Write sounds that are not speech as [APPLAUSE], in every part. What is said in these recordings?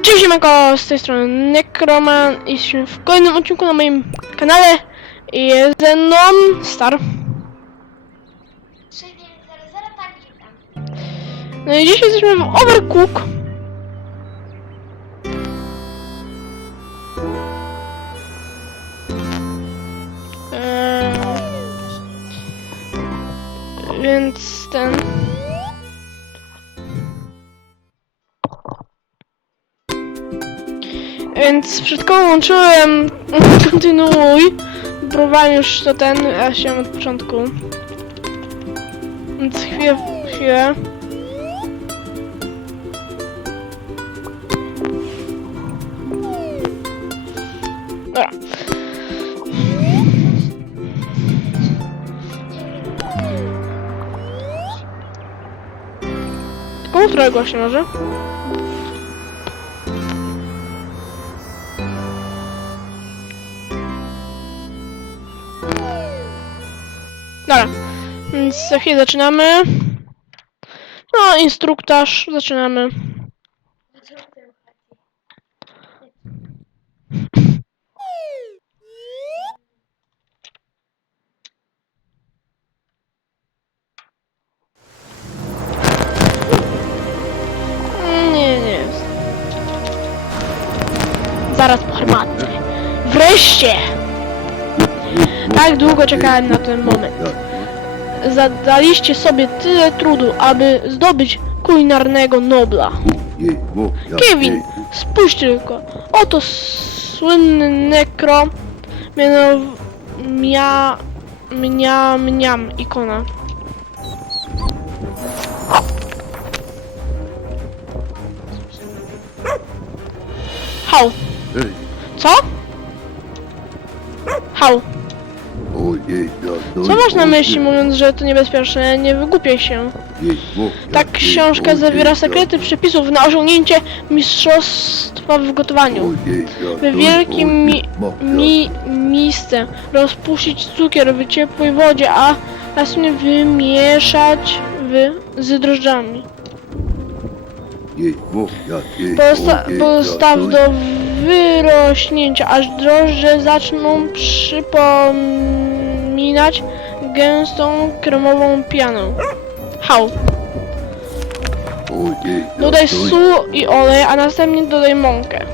Cześć siemanko, z tej strony Necroman i jesteśmy w kolejnym odcinku na moim kanale i jest ze mną Star. 3900, witam. No i dzisiaj jesteśmy w Overcook. Eee, więc ten... Więc wszystko łączyłem, [LAUGHS] kontynuuj. Próbowałem już to ten, a się od początku. Więc chwilę, chwilę. Dobra. Tylko trochę głośniej może. Dobra, więc za chwilę zaczynamy. No, instruktaż, zaczynamy. Nie, nie. Zaraz po. Wreszcie! Tak długo czekałem na ten moment. Zadaliście sobie tyle trudu, aby zdobyć kulinarnego Nobla. Kevin, spójrz tylko. Oto słynny nekro. Mianow... Mia... Mnia... Mniam ikona. Hał. Co? Hał. Co masz na myśli mówiąc, że to niebezpieczne? Nie wygłupiaj się. Ta książka zawiera sekrety przepisów na osiągnięcie mistrzostwa w gotowaniu. W wielkim mi, mi, miejsce rozpuścić cukier w ciepłej wodzie, a następnie wymieszać w, z drożdżami. Posta postaw do wyrośnięcia, aż drożdże zaczną przypominać gęstą kremową pianę. Hał. Dodaj sól i olej, a następnie dodaj mąkę.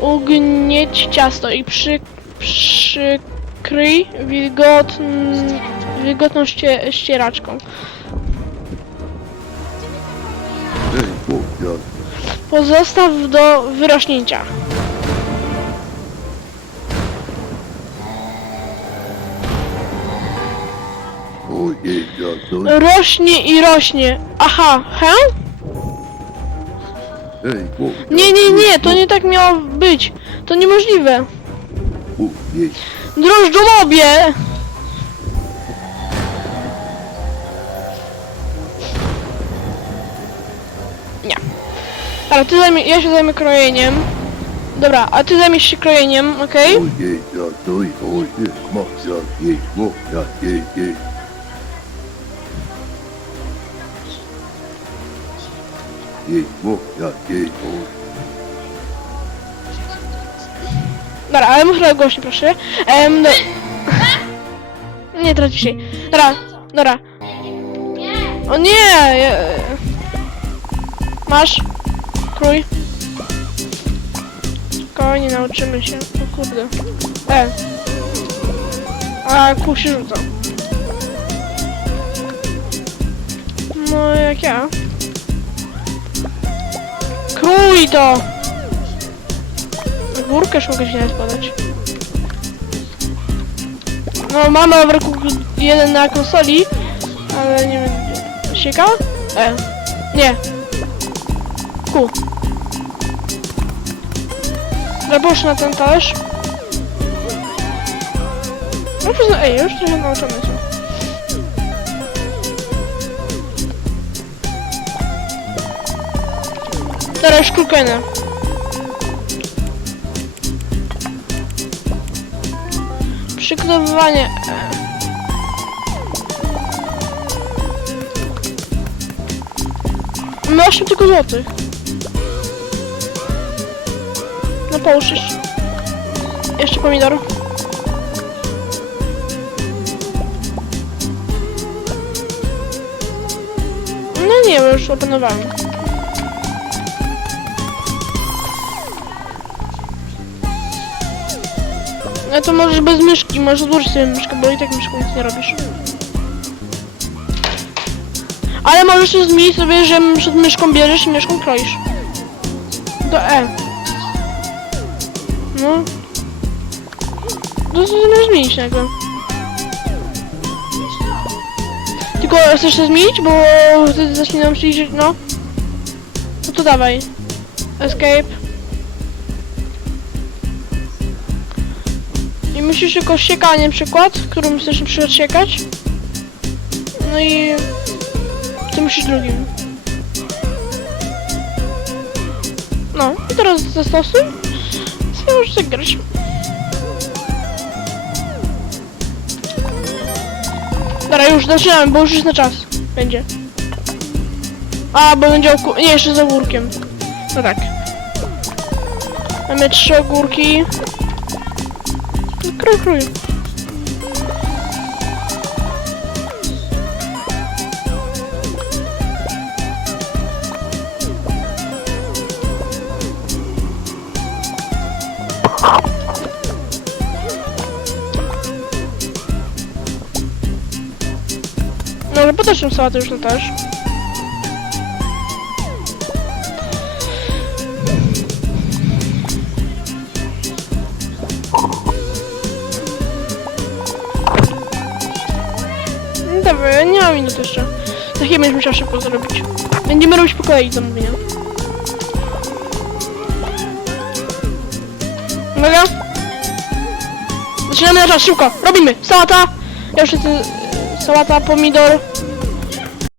Ugnieć ciasto i przy, przykryj wilgotn, wilgotną ście, ścieraczką. Pozostaw do wyrośnięcia. Rośnie i rośnie. Aha, he? Nie, nie, nie, to nie tak miało być. To niemożliwe. Drożdżolobie! Ale ty zajmie, ja się zajmę krojeniem. Dobra, a ty zajmiesz się krojeniem, okej? Dobra, ale trochę głośniej, proszę. Em, do... [LAUGHS] Nie trać dzisiaj. Dobra, dobra. O nie! Masz. Krój. Spokojnie, nauczymy się. O kurde. E. A kół się rzuca. No jak ja. Krój to! Górkę już mogę się nawet podać. No mamy Overcook 1 na konsoli, ale nie wiem. Sieka? E. Nie. Ku. Zabusz na ten talerz. No przyzna- ej, już trochę nauczony są. Teraz szkółkę Przygotowywanie. 8 tylko złotych. Połóż jeszcze. Pomidor. No nie, już opanowałem. No to możesz bez myszki, możesz odłożyć sobie myszkę, bo i tak myszką nic nie robisz. Ale możesz zmienić sobie, że przed myszką bierzesz i myszką kroisz. Do E. No. To co możesz zmienić nagle. Tylko chcesz się zmienić, bo wtedy zacznie nam liczyć, no. No to dawaj. Escape. I musisz tylko siekanie przykład, którym chcesz na przykład. No i ty musisz drugim. No, i teraz zastosuj. Możesz zagrać. Dobra, już zaczynamy, bo już jest na czas. Będzie. A, bo będzie oku... Nie, jeszcze z ogórkiem. No tak. Mamy trzy ogórki. Krój, krój. Podasz tą sałatę już na talerz. Dobra, nie mam minut jeszcze. Za chwilę będziesz musiał szybko zrobić. Będziemy robić po kolei zamówienia. Uwaga! Zaczynamy na czas, szybko! Robimy! Sałata! Ja już chcę... Sałata, pomidor,